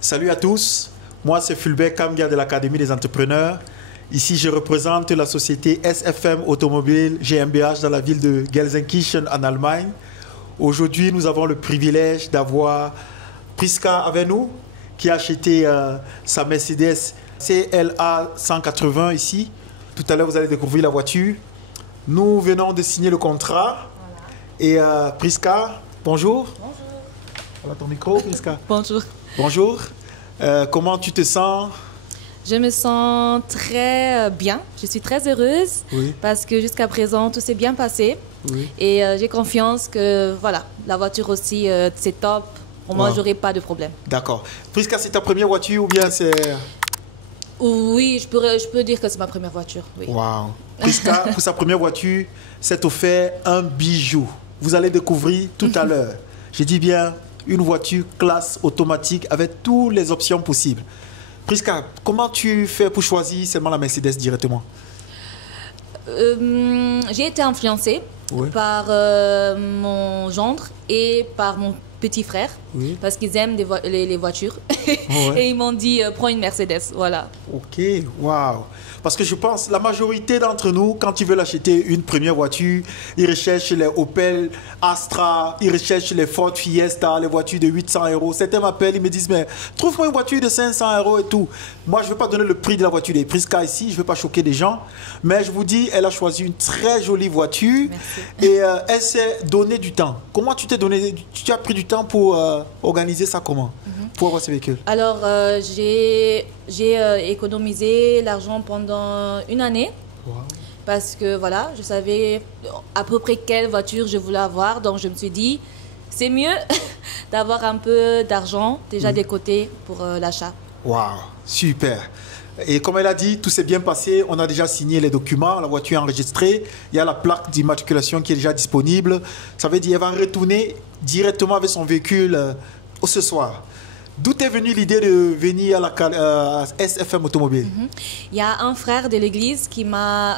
Salut à tous, moi c'est Fulbert Kamga de l'Académie des entrepreneurs. Ici je représente la société SFM Automobile GmbH dans la ville de Gelsenkirchen en Allemagne. Aujourd'hui nous avons le privilège d'avoir Priska avec nous qui a acheté sa Mercedes CLA 180 ici. Tout à l'heure vous allez découvrir la voiture. Nous venons de signer le contrat. Voilà. Et Priska, bonjour. Bonjour. Voilà ton micro Priska. Bonjour. Bonjour, comment tu te sens? Je me sens très bien, je suis très heureuse parce que jusqu'à présent tout s'est bien passé et j'ai confiance que voilà, la voiture aussi c'est top, pour moi j'aurai pas de problème. D'accord. Priska, c'est ta première voiture ou bien c'est... Oui, je peux dire que c'est ma première voiture. Oui. Wow. Priska, pour sa première voiture, s'est offert un bijou. Vous allez découvrir tout à l'heure. Je dis bien une voiture classe automatique avec toutes les options possibles. Priska, comment tu fais pour choisir seulement la Mercedes directement? J'ai été influencée par mon gendre et par mon petit frère parce qu'ils aiment les voitures et ils m'ont dit prends une Mercedes, voilà. Ok, waouh. Parce que je pense la majorité d'entre nous, quand ils veulent acheter une première voiture, ils recherchent les Opel Astra, ils recherchent les Ford Fiesta, les voitures de 800 euros. Certains m'appellent, ils me disent mais trouve-moi une voiture de 500 euros et tout. Moi je ne veux pas donner le prix de la voiture des Priska ici, je ne veux pas choquer des gens, mais je vous dis, elle a choisi une très jolie voiture. Merci. Et elle s'est donné du temps. Comment tu t'es donné, tu as pris du temps pour organiser ça comment? Pour avoir ce véhicule? Alors, j'ai économisé l'argent pendant une année parce que voilà, je savais à peu près quelle voiture je voulais avoir. Donc, je me suis dit, c'est mieux d'avoir un peu d'argent déjà de côté pour l'achat. Waouh, super. Et comme elle a dit, tout s'est bien passé. On a déjà signé les documents, la voiture est enregistrée. Il y a la plaque d'immatriculation qui est déjà disponible. Ça veut dire qu'elle va retourner directement avec son véhicule ce soir. D'où est venue l'idée de venir à la SFM Automobile? Il y a un frère de l'église qui m'a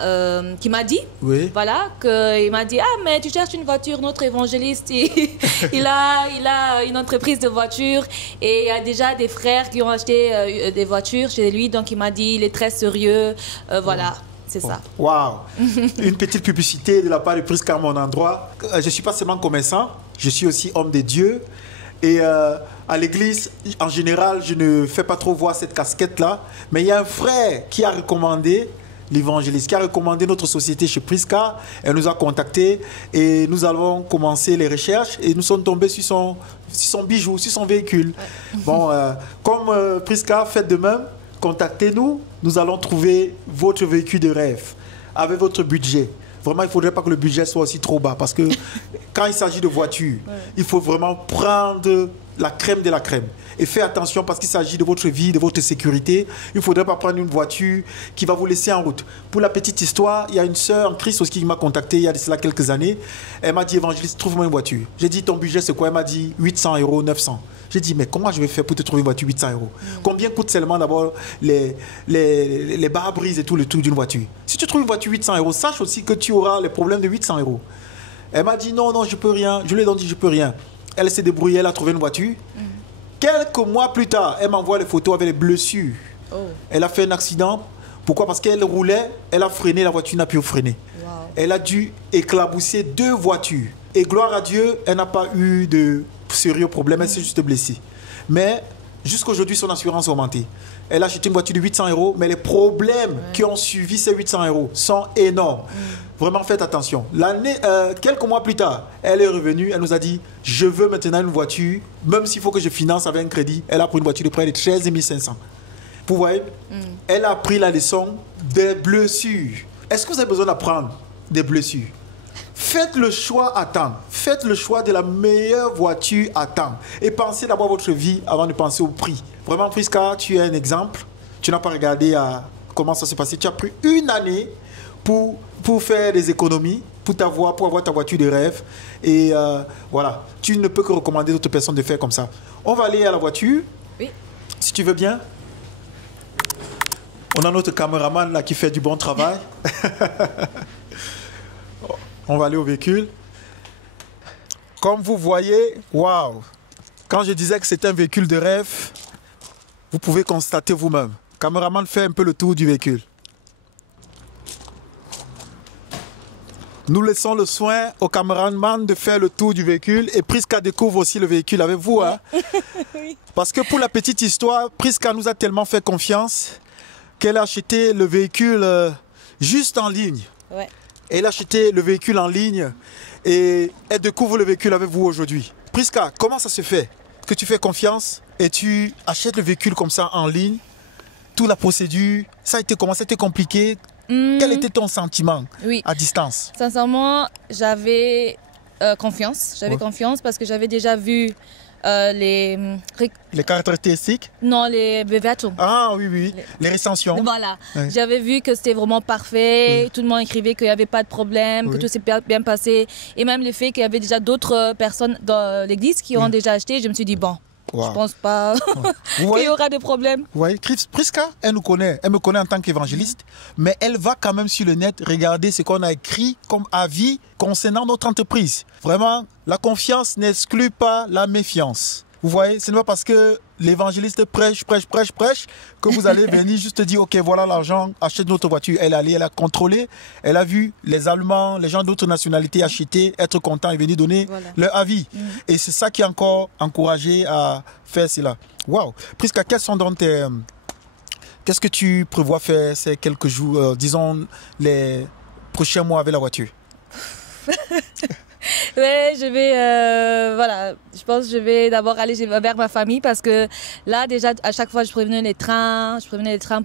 dit, voilà, il m'a dit, ah mais tu cherches une voiture, notre évangéliste, il a une entreprise de voitures et il y a déjà des frères qui ont acheté des voitures chez lui, donc il m'a dit, il est très sérieux, voilà. C'est ça. Waouh. Une petite publicité de la part de Priska à mon endroit. Je ne suis pas seulement commerçant, je suis aussi homme de Dieu. Et à l'église, en général, je ne fais pas trop voir cette casquette-là. Mais il y a un frère qui a recommandé, l'évangéliste, qui a recommandé notre société chez Priska. Elle nous a contactés et nous avons commencé les recherches et nous sommes tombés sur son bijou, sur son véhicule. Bon, comme Priska, faites de même, contactez-nous. Nous allons trouver votre véhicule de rêve avec votre budget. Vraiment, il ne faudrait pas que le budget soit aussi trop bas parce que quand il s'agit de voitures, il faut vraiment prendre la crème de la crème. Et faites attention parce qu'il s'agit de votre vie, de votre sécurité. Il ne faudrait pas prendre une voiture qui va vous laisser en route. Pour la petite histoire, il y a une sœur en Christ aussi qui m'a contacté il y a de cela quelques années. Elle m'a dit, évangéliste, trouve-moi une voiture. J'ai dit, ton budget c'est quoi? Elle m'a dit 800 euros, 900. J'ai dit, mais comment je vais faire pour te trouver une voiture 800 euros? Combien coûte seulement d'abord les pare-brises et tout le truc d'une voiture? Si tu trouves une voiture 800 euros, sache aussi que tu auras les problèmes de 800 euros. Elle m'a dit, non, je peux rien. Je lui ai donc dit, je peux rien. Elle s'est débrouillée, elle a trouvé une voiture. Quelques mois plus tard, elle m'envoie les photos avec les blessures. Elle a fait un accident. Pourquoi? Parce qu'elle roulait, elle a freiné, la voiture n'a pu freiner. Elle a dû éclabousser 2 voitures. Et gloire à Dieu, elle n'a pas eu de sérieux problème, elle s'est juste blessée. Mais jusqu'à aujourd'hui, son assurance a augmenté. Elle a acheté une voiture de 800 euros, mais les problèmes qui ont suivi ces 800 euros sont énormes. Vraiment, faites attention. Quelques mois plus tard, elle est revenue, elle nous a dit, je veux maintenant une voiture, même s'il faut que je finance avec un crédit. Elle a pris une voiture de près de 13 500. Vous voyez, elle a appris la leçon des blessures. Est-ce que vous avez besoin d'apprendre des blessures? Faites le choix à temps. Faites le choix de la meilleure voiture à temps. Et pensez d'abord à votre vie avant de penser au prix. Vraiment, Priska, tu es un exemple. Tu n'as pas regardé comment ça s'est passé. Tu as pris une année pour faire des économies, pour avoir ta voiture de rêve. Et voilà, tu ne peux que recommander d'autres personnes de faire comme ça. On va aller à la voiture. Oui. Si tu veux bien. On a notre caméraman là qui fait du bon travail. On va aller au véhicule. Comme vous voyez, waouh! Quand je disais que c'était un véhicule de rêve, Vous pouvez constater vous-même. Caméraman fait un peu le tour du véhicule. Nous laissons le soin au caméraman de faire le tour du véhicule et Prisca découvre aussi le véhicule avec vous. Hein? Oui. Parce que pour la petite histoire, Prisca nous a tellement fait confiance qu'elle a acheté le véhicule juste en ligne. Ouais. Elle a acheté le véhicule en ligne et elle découvre le véhicule avec vous aujourd'hui. Prisca, comment ça se fait que tu fais confiance et tu achètes le véhicule comme ça en ligne? Toute la procédure, ça a été comment? C'était compliqué? Quel était ton sentiment à distance? Sincèrement, j'avais confiance. J'avais confiance parce que j'avais déjà vu les caractéristiques? Non, les bewertungen. Ah oui, les recensions. Voilà. Ouais. J'avais vu que c'était vraiment parfait. Oui. Tout le monde écrivait qu'il n'y avait pas de problème, que tout s'est bien passé. Et même le fait qu'il y avait déjà d'autres personnes dans l'église qui ont déjà acheté, je me suis dit, bon, wow. Je pense pas qu'il y aura des problèmes. Vous voyez, Prisca, elle nous connaît. Elle me connaît en tant qu'évangéliste, mais elle va quand même sur le net regarder ce qu'on a écrit comme avis concernant notre entreprise. Vraiment, la confiance n'exclut pas la méfiance. Vous voyez, ce n'est pas parce que l'évangéliste prêche que vous allez venir juste dire, ok, voilà l'argent, achète notre voiture. Elle est allée, elle a contrôlé, elle a vu les Allemands, les gens d'autres nationalités acheter, être contents et venir donner leur avis. Et c'est ça qui est encore encouragé à faire cela. Waouh! Prisca, quels sont donc tes... Qu'est-ce que tu prévois faire ces quelques jours, disons les prochains mois avec la voiture? Ouais, je vais, voilà, je pense que je vais d'abord aller vers ma famille parce que là, déjà, à chaque fois, je prévenais les trains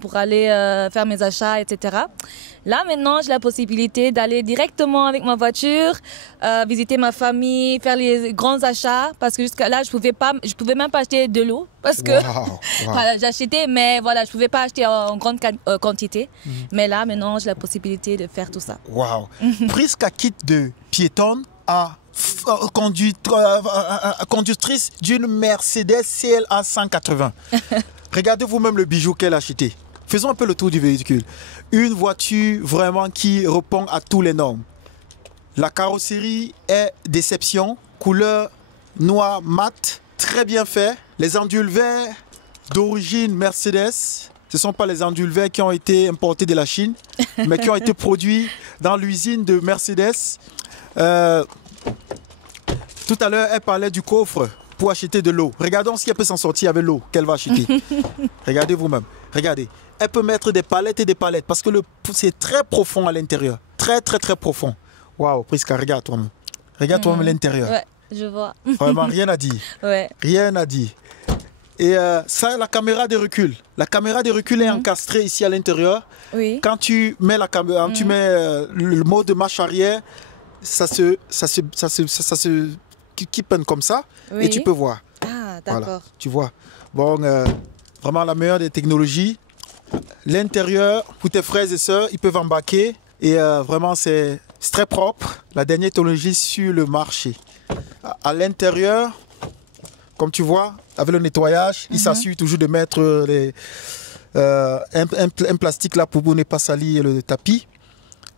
pour aller faire mes achats, etc. Là, maintenant, j'ai la possibilité d'aller directement avec ma voiture, visiter ma famille, faire les grands achats parce que jusqu'à là, je pouvais même pas acheter de l'eau parce que voilà, j'achetais, mais voilà, je pouvais pas acheter en grande quantité. Mais là, maintenant, j'ai la possibilité de faire tout ça. Waouh! Prisca quitte de piétonne à conductrice d'une Mercedes CLA 180. Regardez vous-même le bijou qu'elle a acheté. Faisons un peu le tour du véhicule. Une voiture vraiment qui répond à tous les normes. La carrosserie est d'exception, couleur noir mat, très bien fait. Les enduits verts d'origine Mercedes. Ce ne sont pas les enduits verts qui ont été importés de la Chine, mais qui ont été produits dans l'usine de Mercedes. Tout à l'heure, elle parlait du coffre pour acheter de l'eau. Regardons si elle peut s'en sortir avec l'eau qu'elle va acheter. Regardez vous-même. Regardez. Elle peut mettre des palettes et des palettes parce que c'est très profond à l'intérieur. Très, très, très profond. Waouh, Prisca, regarde toi-même. Regarde toi-même l'intérieur. Ouais, je vois. Vraiment, rien à dire. Ouais. Rien à dire. Et ça, la caméra de recul. La caméra de recul est encastrée ici à l'intérieur. Oui. Quand tu mets la caméra, tu mets le mode de marche arrière, ça se kippen comme ça et tu peux voir. Ah, d'accord. Voilà, tu vois. Bon, vraiment la meilleure des technologies. L'intérieur, pour tes frères et sœurs, ils peuvent embarquer et vraiment c'est très propre. La dernière technologie sur le marché. À l'intérieur, comme tu vois, avec le nettoyage, il s'assure toujours de mettre un plastique là pour ne pas salir le tapis.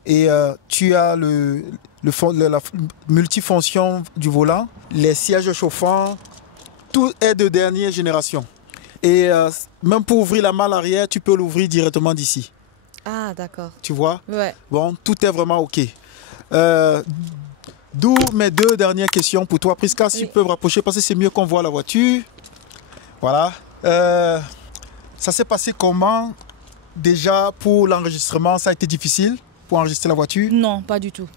Et tu as la multifonction du volant, les sièges chauffants, tout est de dernière génération. Et même pour ouvrir la malle arrière, tu peux l'ouvrir directement d'ici. Ah, d'accord. Tu vois? Ouais. Bon, tout est vraiment OK. D'où mes deux dernières questions pour toi, Prisca, si tu peux me rapprocher, parce que c'est mieux qu'on voit la voiture. Voilà. Ça s'est passé comment? Déjà, pour l'enregistrement, ça a été difficile pour enregistrer la voiture? Non, pas du tout.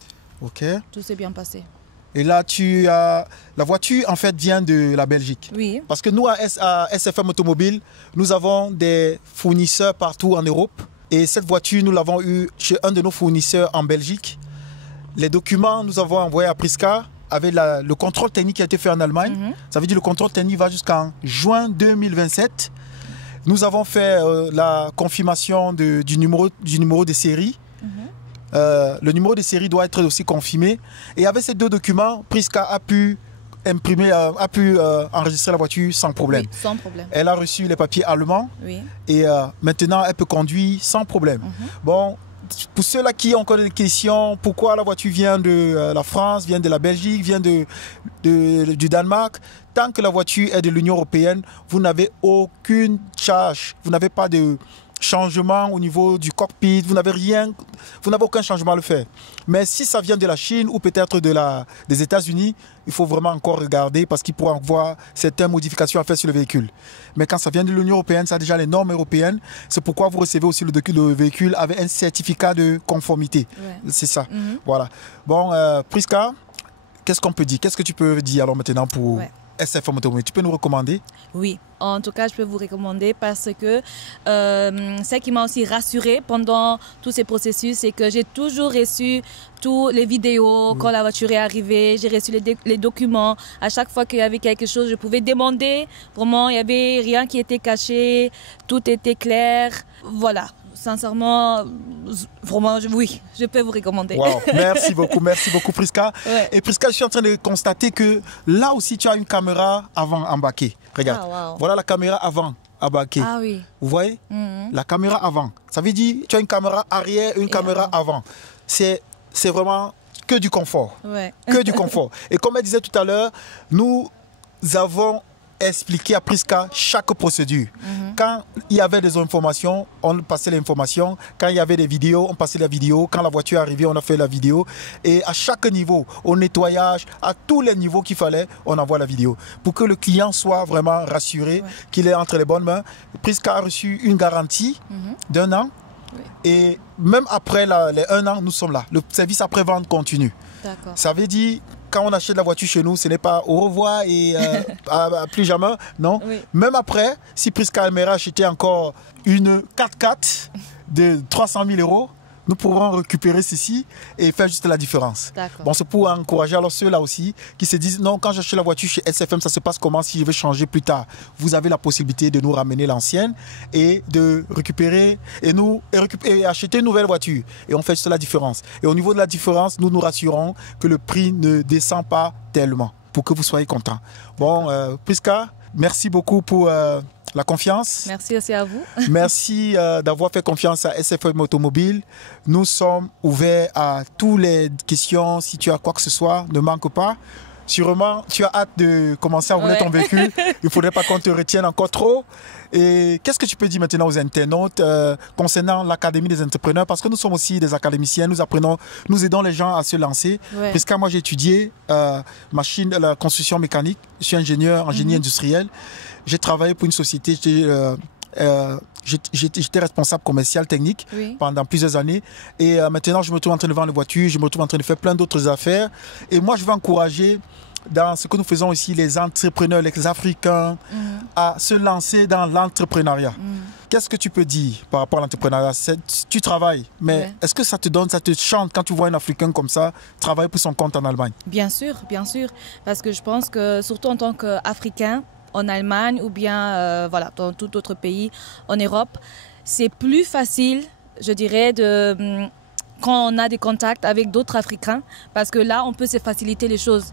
OK. Tout s'est bien passé. Et là, la voiture, en fait, vient de la Belgique. Oui. Parce que nous, à SFM Automobile, nous avons des fournisseurs partout en Europe. Et cette voiture, nous l'avons eue chez un de nos fournisseurs en Belgique. Les documents, nous avons envoyés à Prisca avec le contrôle technique qui a été fait en Allemagne. Ça veut dire que le contrôle technique va jusqu'en juin 2027. Nous avons fait la confirmation du numéro de série. Le numéro de série doit être aussi confirmé. Et avec ces deux documents, Prisca a pu enregistrer la voiture sans problème. Oui, sans problème. Elle a reçu les papiers allemands. Oui. Et maintenant, elle peut conduire sans problème. Bon, pour ceux-là qui ont encore des questions, pourquoi la voiture vient de la France, vient de la Belgique, vient du Danemark, tant que la voiture est de l'Union européenne, vous n'avez aucune charge, vous n'avez pas de changement au niveau du cockpit, vous n'avez rien, vous n'avez aucun changement à le faire. Mais si ça vient de la Chine ou peut-être des États-Unis, il faut vraiment encore regarder parce qu'il pourra avoir certaines modifications à faire sur le véhicule. Mais quand ça vient de l'Union européenne, ça a déjà les normes européennes. C'est pourquoi vous recevez aussi le véhicule avec un certificat de conformité. Ouais. C'est ça. Voilà. Bon, Prisca, qu'est-ce qu'on peut dire? Qu'est-ce que tu peux dire alors maintenant pour SFM Automobile? Tu peux nous recommander? Oui, en tout cas, je peux vous recommander parce que ce qui m'a aussi rassurée pendant tous ces processus, c'est que j'ai toujours reçu toutes les vidéos quand la voiture est arrivée. J'ai reçu les documents. À chaque fois qu'il y avait quelque chose, je pouvais demander. Vraiment, il n'y avait rien qui était caché. Tout était clair. Voilà. Sincèrement, vraiment, oui, je peux vous recommander. Wow. Merci beaucoup Prisca. Ouais. Et Prisca, je suis en train de constater que là aussi, tu as une caméra avant embarquée. Regarde, voilà la caméra avant embarquée. Ah oui. Vous voyez la caméra avant. Ça veut dire tu as une caméra arrière, une caméra avant. C'est vraiment que du confort. Ouais. Que du confort. Et comme elle disait tout à l'heure, nous avons expliquer à Prisca chaque procédure. Quand il y avait des informations, on passait l'information. Quand il y avait des vidéos, on passait la vidéo. Quand la voiture est arrivée, on a fait la vidéo. Et à chaque niveau, au nettoyage, à tous les niveaux qu'il fallait, on envoie la vidéo. Pour que le client soit vraiment rassuré qu'il est entre les bonnes mains. Prisca a reçu une garantie d'1 an. Et même après les 1 an, nous sommes là. Le service après-vente continue. Ça veut dire, quand on achète la voiture chez nous, ce n'est pas au revoir et à plus jamais. Non. Même après, si Prisca aimerait acheter encore une 4x4 de 300 000 €, nous pourrons récupérer ceci et faire juste la différence. Bon, c'est pour encourager alors ceux-là aussi qui se disent non, quand j'achète la voiture chez SFM, ça se passe comment si je veux changer plus tard? Vous avez la possibilité de nous ramener l'ancienne et de récupérer et acheter une nouvelle voiture. Et on fait juste la différence. Et au niveau de la différence, nous nous rassurons que le prix ne descend pas tellement pour que vous soyez contents. Bon, Prisca, merci beaucoup pour la confiance. Merci aussi à vous. Merci d'avoir fait confiance à SFM Automobile. Nous sommes ouverts à toutes les questions. Si tu as quoi que ce soit, ne manque pas. Sûrement, tu as hâte de commencer à rouler ton véhicule. Il ne faudrait pas qu'on te retienne encore trop. Et qu'est-ce que tu peux dire maintenant aux internautes concernant l'Académie des entrepreneurs? Parce que nous sommes aussi des académiciens, nous aidons les gens à se lancer. Puisque moi j'ai étudié la construction mécanique, je suis ingénieur en génie industriel. J'ai travaillé pour une société, j'étais responsable commercial technique pendant plusieurs années. Et maintenant, je me trouve en train de vendre les voitures, je me trouve en train de faire plein d'autres affaires. Et moi, je veux encourager dans ce que nous faisons ici, les entrepreneurs, les Africains, à se lancer dans l'entrepreneuriat. Qu'est-ce que tu peux dire par rapport à l'entrepreneuriat? Tu travailles, mais est-ce que ça te chante quand tu vois un Africain comme ça travailler pour son compte en Allemagne? Bien sûr. Parce que je pense que, surtout en tant qu'Africain, en Allemagne ou bien dans tout autre pays en Europe, c'est plus facile, je dirais, quand on a des contacts avec d'autres Africains, parce que là, on peut se faciliter les choses.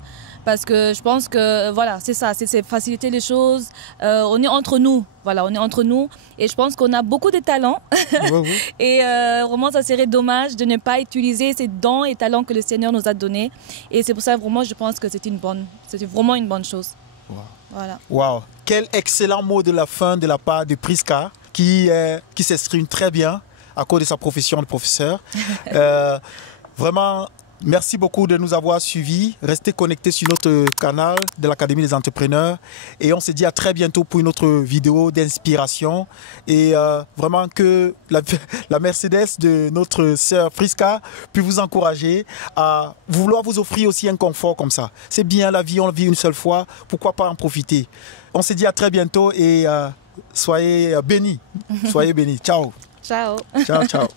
Parce que je pense que, c'est ça, c'est faciliter les choses. On est entre nous, on est entre nous. Et je pense qu'on a beaucoup de talents. Et vraiment, ça serait dommage de ne pas utiliser ces dons et talents que le Seigneur nous a donnés. Et c'est pour ça, vraiment, je pense que c'était vraiment une bonne chose. Wow. Quel excellent mot de la fin de la part de Prisca qui s'exprime très bien à cause de sa profession de professeur. Vraiment, merci beaucoup de nous avoir suivis. Restez connectés sur notre canal de l'Académie des entrepreneurs. Et on se dit à très bientôt pour une autre vidéo d'inspiration. Et vraiment que la Mercedes de notre sœur Prisca puisse vous encourager à vouloir vous offrir aussi un confort comme ça. C'est bien, la vie, on la vit une seule fois. Pourquoi pas en profiter? On se dit à très bientôt et soyez bénis. Soyez bénis. Ciao. Ciao. Ciao.